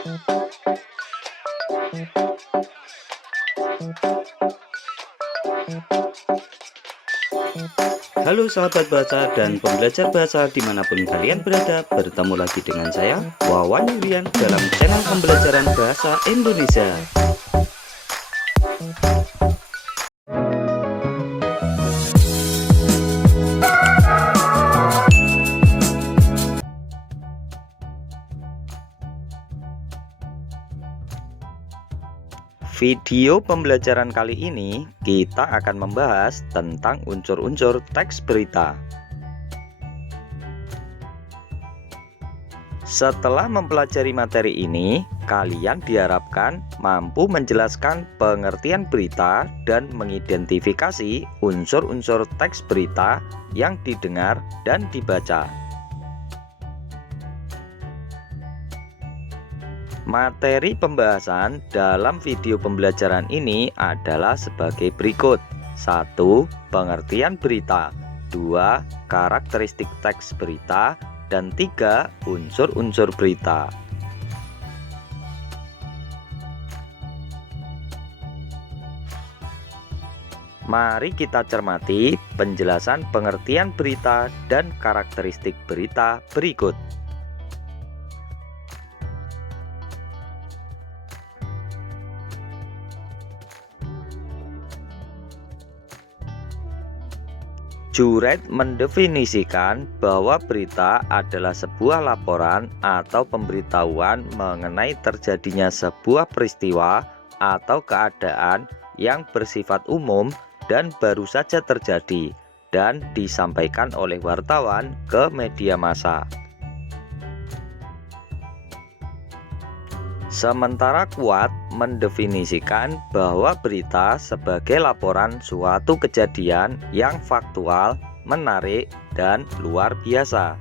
Halo sahabat bahasa dan pembelajar bahasa dimanapun kalian berada, bertemu lagi dengan saya, Wawan Yulian, dalam channel pembelajaran bahasa Indonesia. Video pembelajaran kali ini kita akan membahas tentang unsur-unsur teks berita. Setelah mempelajari materi ini, kalian diharapkan mampu menjelaskan pengertian berita dan mengidentifikasi unsur-unsur teks berita yang didengar dan dibaca. Materi pembahasan dalam video pembelajaran ini adalah sebagai berikut. 1. Pengertian berita. 2. Karakteristik teks berita. Dan 3. Unsur-unsur berita. Mari kita cermati penjelasan pengertian berita dan karakteristik berita berikut. Juret mendefinisikan bahwa berita adalah sebuah laporan atau pemberitahuan mengenai terjadinya sebuah peristiwa atau keadaan yang bersifat umum dan baru saja terjadi dan disampaikan oleh wartawan ke media massa. Sementara Kuat mendefinisikan bahwa berita sebagai laporan suatu kejadian yang faktual, menarik, dan luar biasa.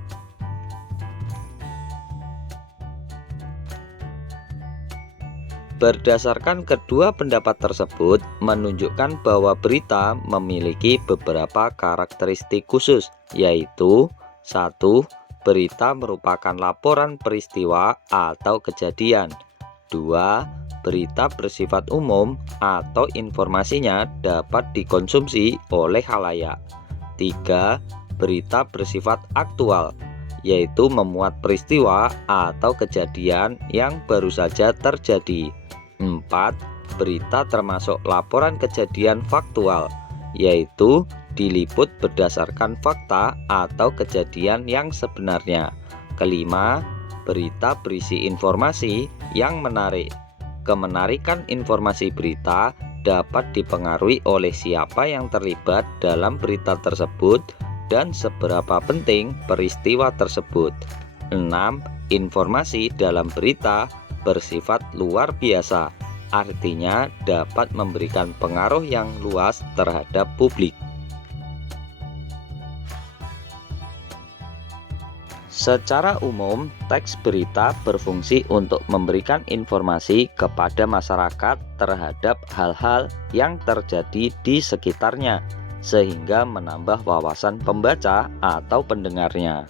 Berdasarkan kedua pendapat tersebut, menunjukkan bahwa berita memiliki beberapa karakteristik khusus, yaitu 1. Berita merupakan laporan peristiwa atau kejadian. 2. Berita bersifat umum atau informasinya dapat dikonsumsi oleh khalayak. 3. Berita bersifat aktual, yaitu memuat peristiwa atau kejadian yang baru saja terjadi. 4. Berita termasuk laporan kejadian faktual, yaitu diliput berdasarkan fakta atau kejadian yang sebenarnya. Kelima, berita berisi informasi yang menarik. Kemenarikan informasi berita dapat dipengaruhi oleh siapa yang terlibat dalam berita tersebut dan seberapa penting peristiwa tersebut. 6. Informasi dalam berita bersifat luar biasa, artinya dapat memberikan pengaruh yang luas terhadap publik. Secara umum, teks berita berfungsi untuk memberikan informasi kepada masyarakat terhadap hal-hal yang terjadi di sekitarnya, sehingga menambah wawasan pembaca atau pendengarnya.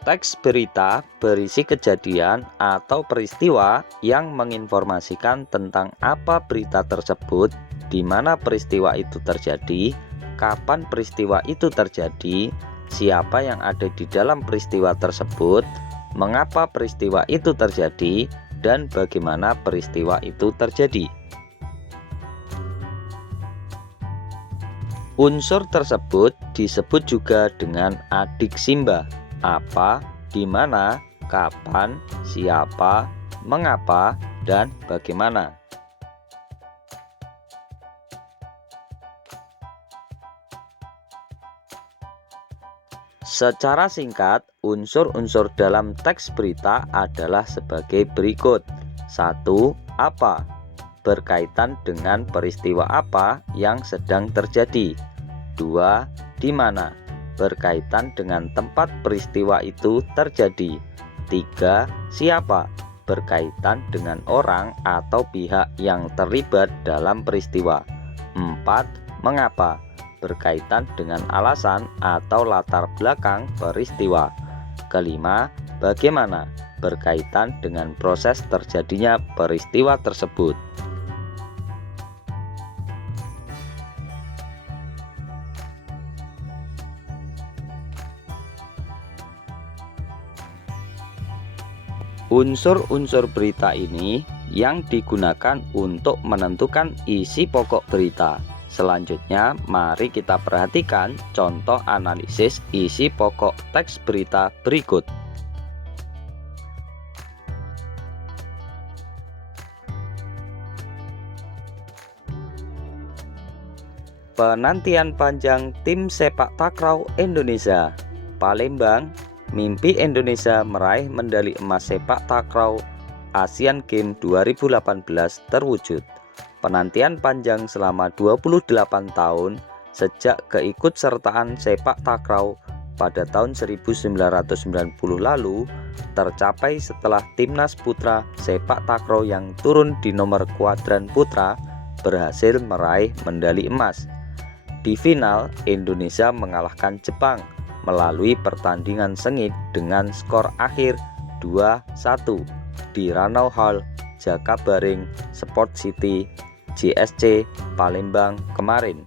Teks berita berisi kejadian atau peristiwa yang menginformasikan tentang apa berita tersebut, di mana peristiwa itu terjadi, kapan peristiwa itu terjadi, siapa yang ada di dalam peristiwa tersebut, mengapa peristiwa itu terjadi, dan bagaimana peristiwa itu terjadi. Unsur tersebut disebut juga dengan adiksimba. Apa, di mana, kapan, siapa, mengapa, dan bagaimana. Secara singkat, unsur-unsur dalam teks berita adalah sebagai berikut. 1. Apa? Berkaitan dengan peristiwa apa yang sedang terjadi. 2. Di mana? Berkaitan dengan tempat peristiwa itu terjadi. 3. Siapa? Berkaitan dengan orang atau pihak yang terlibat dalam peristiwa. 4. Mengapa? Berkaitan dengan alasan atau latar belakang peristiwa. Kelima, bagaimana? Berkaitan dengan proses terjadinya peristiwa tersebut. Unsur-unsur berita ini yang digunakan untuk menentukan isi pokok berita. Selanjutnya, mari kita perhatikan contoh analisis isi pokok teks berita berikut. Penantian panjang tim sepak takraw Indonesia. Palembang, mimpi Indonesia meraih medali emas sepak takraw Asian Games 2018 terwujud. Penantian panjang selama 28 tahun sejak keikutsertaan sepak takraw pada tahun 1990 lalu tercapai setelah timnas putra sepak takraw yang turun di nomor kuadran putra berhasil meraih medali emas. Di final, Indonesia mengalahkan Jepang melalui pertandingan sengit dengan skor akhir 2-1 di Ranau Hall, Jakabaring Sport City, JSC, Palembang kemarin.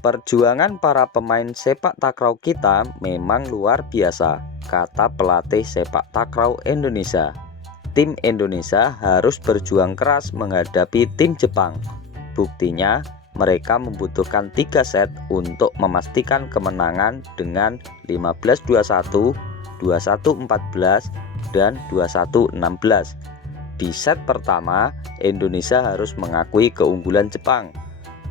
Perjuangan para pemain sepak takraw kita memang luar biasa, kata pelatih sepak takraw Indonesia. Tim Indonesia harus berjuang keras menghadapi tim Jepang. Buktinya, mereka membutuhkan 3 set untuk memastikan kemenangan dengan 15-21, 21-14, dan 21-16. Di set pertama, Indonesia harus mengakui keunggulan Jepang.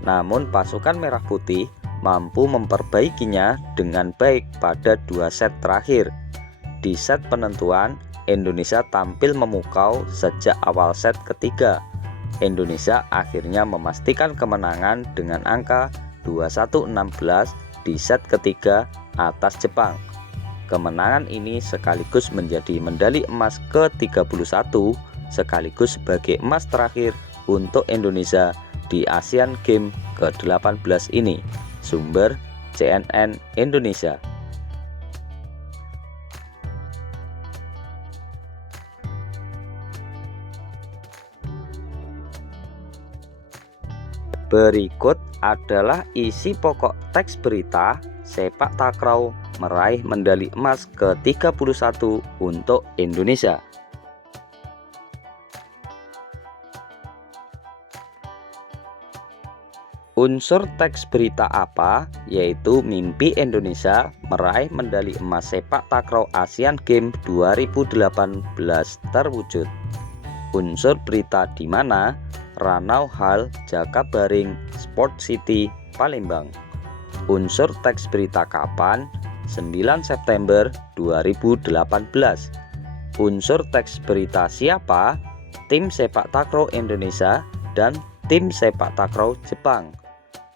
Namun pasukan merah putih mampu memperbaikinya dengan baik pada 2 set terakhir. Di set penentuan, Indonesia tampil memukau sejak awal set ketiga. Indonesia akhirnya memastikan kemenangan dengan angka 21-16 di set ketiga atas Jepang. Kemenangan ini sekaligus menjadi medali emas ke-31 sekaligus sebagai emas terakhir untuk Indonesia di Asian Games ke-18 ini. Sumber CNN Indonesia. Berikut adalah isi pokok teks berita sepak takraw meraih medali emas ke-31 untuk Indonesia. Unsur teks berita apa? Yaitu mimpi Indonesia meraih medali emas sepak takraw Asian Games 2018 terwujud. Unsur berita di mana? Ranau Hall, Jakabaring Sport City, Palembang. Unsur teks berita kapan? 9 September 2018. Unsur teks berita siapa? Tim sepak takraw Indonesia dan tim sepak takraw Jepang.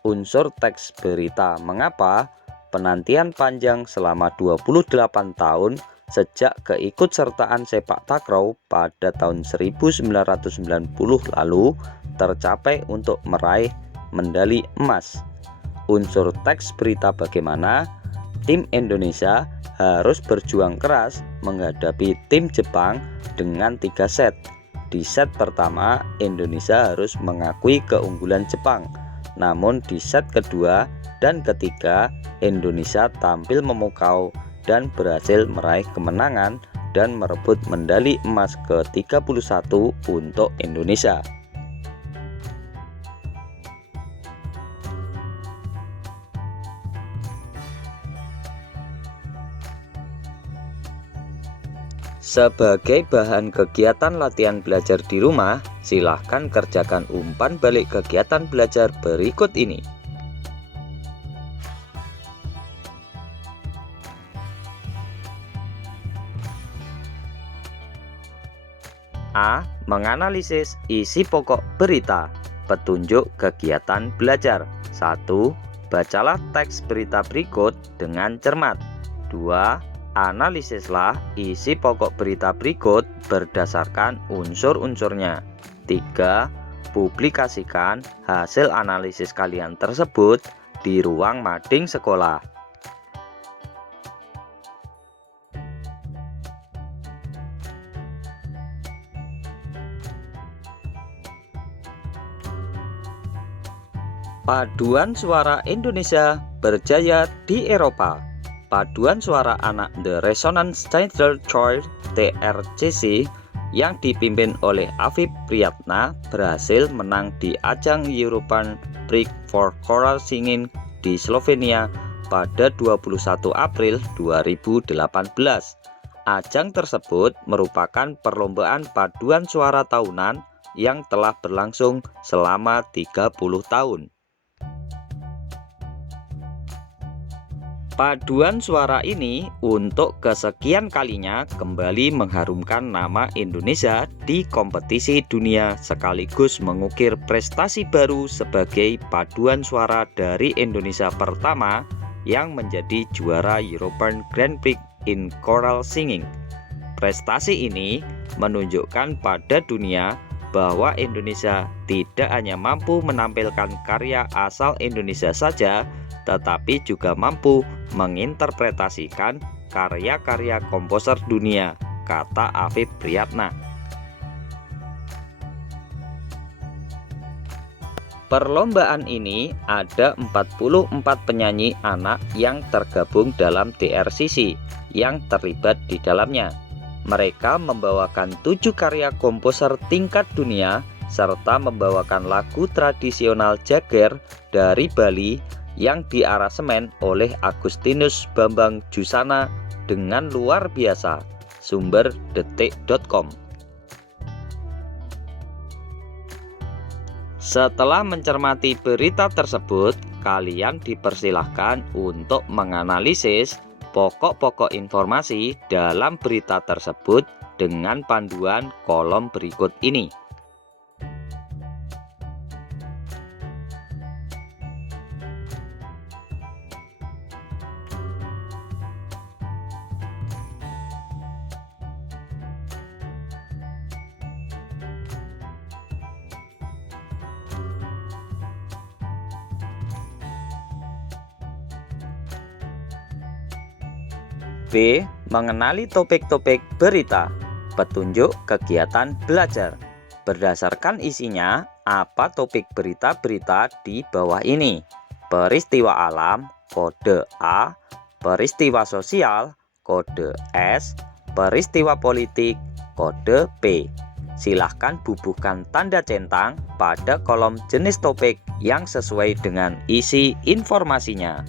Unsur teks berita mengapa? Penantian panjang selama 28 tahun sejak keikutsertaan sepak takraw pada tahun 1990 lalu tercapai untuk meraih medali emas. Unsur teks berita bagaimana? Tim Indonesia harus berjuang keras menghadapi tim Jepang dengan 3 set. Di set pertama, Indonesia harus mengakui keunggulan Jepang. Namun di set kedua dan ketiga, Indonesia tampil memukau dan berhasil meraih kemenangan dan merebut medali emas ke-31 untuk Indonesia. Sebagai bahan kegiatan latihan belajar di rumah, silahkan kerjakan umpan balik kegiatan belajar berikut ini. A. Menganalisis isi pokok berita. Petunjuk kegiatan belajar. 1. Bacalah teks berita berikut dengan cermat. 2. Analisislah isi pokok berita berikut berdasarkan unsur-unsurnya. 3. Publikasikan hasil analisis kalian tersebut di ruang mading sekolah. Paduan suara Indonesia berjaya di Eropa. Paduan suara anak The Resonance Theatre Choir (TRCC) yang dipimpin oleh Afif Priyatna berhasil menang di ajang European Prix for Choral Singing di Slovenia pada 21 April 2018. Ajang tersebut merupakan perlombaan paduan suara tahunan yang telah berlangsung selama 30 tahun. Paduan suara ini untuk kesekian kalinya kembali mengharumkan nama Indonesia di kompetisi dunia sekaligus mengukir prestasi baru sebagai paduan suara dari Indonesia pertama yang menjadi juara European Grand Prix in Choral Singing. Prestasi ini menunjukkan pada dunia bahwa Indonesia tidak hanya mampu menampilkan karya asal Indonesia saja, tetapi juga mampu menginterpretasikan karya-karya komposer dunia, kata Afif Priyatna. Perlombaan ini ada 44 penyanyi anak yang tergabung dalam TRCC yang terlibat di dalamnya. Mereka membawakan 7 karya komposer tingkat dunia serta membawakan lagu tradisional Jager dari Bali yang diaransemen oleh Agustinus Bambang Jusana dengan luar biasa. Sumber detik.com. Setelah mencermati berita tersebut, kalian dipersilahkan untuk menganalisis pokok-pokok informasi dalam berita tersebut dengan panduan kolom berikut ini. B. Mengenali topik-topik berita. Petunjuk kegiatan belajar. Berdasarkan isinya, apa topik berita-berita di bawah ini? Peristiwa alam, kode A. Peristiwa sosial, kode S. Peristiwa politik, kode P. Silahkan bubuhkan tanda centang pada kolom jenis topik yang sesuai dengan isi informasinya.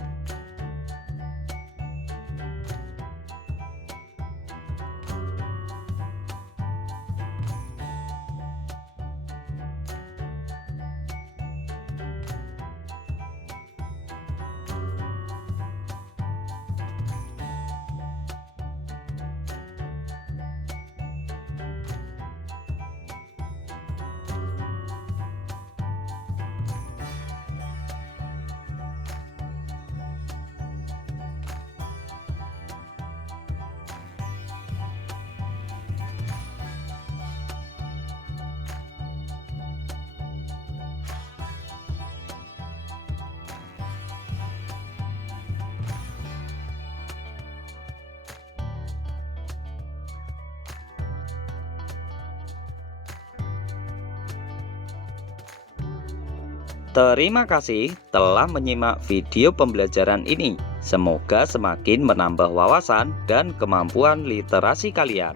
Terima kasih telah menyimak video pembelajaran ini. Semoga semakin menambah wawasan dan kemampuan literasi kalian.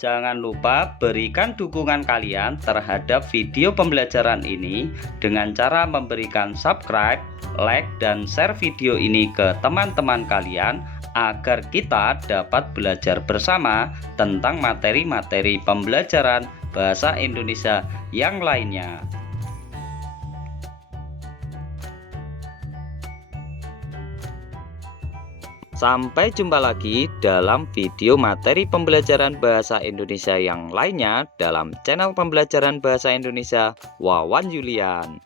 Jangan lupa berikan dukungan kalian terhadap video pembelajaran ini dengan cara memberikan subscribe, like, dan share video ini ke teman-teman kalian agar kita dapat belajar bersama tentang materi-materi pembelajaran bahasa Indonesia yang lainnya. Sampai jumpa lagi dalam video materi pembelajaran bahasa Indonesia yang lainnya dalam channel pembelajaran bahasa Indonesia Wawan Yulian.